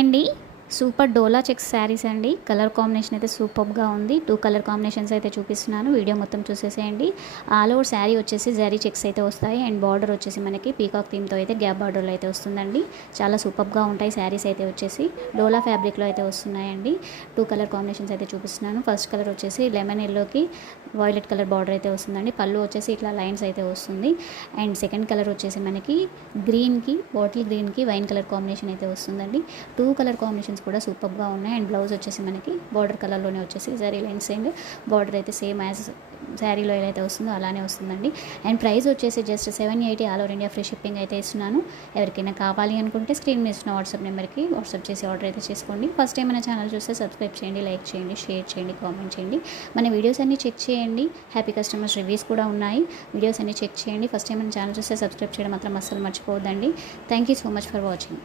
Hi అండి. Super డోలా checks saris అండి. Colour combination అయితే సూపర్గా ఉంది. 2 కలర్ కాంబినేషన్స్ అయితే చూపిస్తున్నాను. వీడియో మొత్తం చూసేసేయండి. ఆల్ ఓవర్ శారీ వచ్చేసి జరీ చెక్స్ అయితే వస్తాయి అండ్ బార్డర్ వచ్చేసి మనకి పీకాక్ థీమ్తో అయితే గ్యాప్ బార్డర్లో అయితే వస్తుందండి. చాలా సూపర్గా ఉంటాయి శారీస్ అయితే వచ్చేసి డోలా ఫ్యాబ్రిక్లో అయితే వస్తున్నాయండి. 2 కలర్ కాంబినేషన్స్ అయితే చూపిస్తున్నాను. ఫస్ట్ కలర్ వచ్చేసి లెమన్ ఎల్లోకి వైలెట్ కలర్ బార్డర్ అయితే వస్తుందండి. పళ్ళు వచ్చేసి ఇట్లా లైన్స్ అయితే వస్తుంది అండ్ సెకండ్ కలర్ వచ్చేసి మనకి గ్రీన్కి బాటిల్ గ్రీన్కి వైన్ కలర్ కాంబినేషన్ అయితే వస్తుందండి. 2 కలర్ కాంబినేషన్స్ కూడా సూపర్గా ఉన్నాయి అండ్ బ్లౌజ్ వచ్చేసి మనకి బార్డర్ కలర్లోనే వచ్చేసి జరీ లైన్స్ అండ్ బార్డర్ అయితే సేమ్ యాజ్ శారీలో ఎలా అయితే వస్తుందో అలానే వస్తుందండి. అండ్ ప్రైస్ వచ్చేసి just 780 all over India free shipping అయితే ఇస్తున్నాను. ఎవరికైనా కావాలి అనుకుంటే స్క్రీన్ మీద ఇస్తున్న వాట్సాప్ నెంబర్కి వాట్సాప్ చేసి ఆర్డర్ అయితే చేసుకోండి. ఫస్ట్ టైం మన ఛానల్ చూస్తే సబ్స్క్రైబ్ చేయండి, లైక్ చేయండి, షేర్ చేయండి, కామెంట్ చేయండి. మన వీడియోస్ అన్ని చెక్ చేయండి. హ్యాపీ కస్టమర్స్ రివ్యూస్ కూడా ఉన్నాయి. వీడియోస్ అన్ని చెక్ చేయండి. ఫస్ట్ టైం మన ఛానల్ చూస్తే సబ్స్క్రైబ్ చేయడం మాత్రం అస్సలు మర్చిపోవద్దండి. Thank you so much for watching.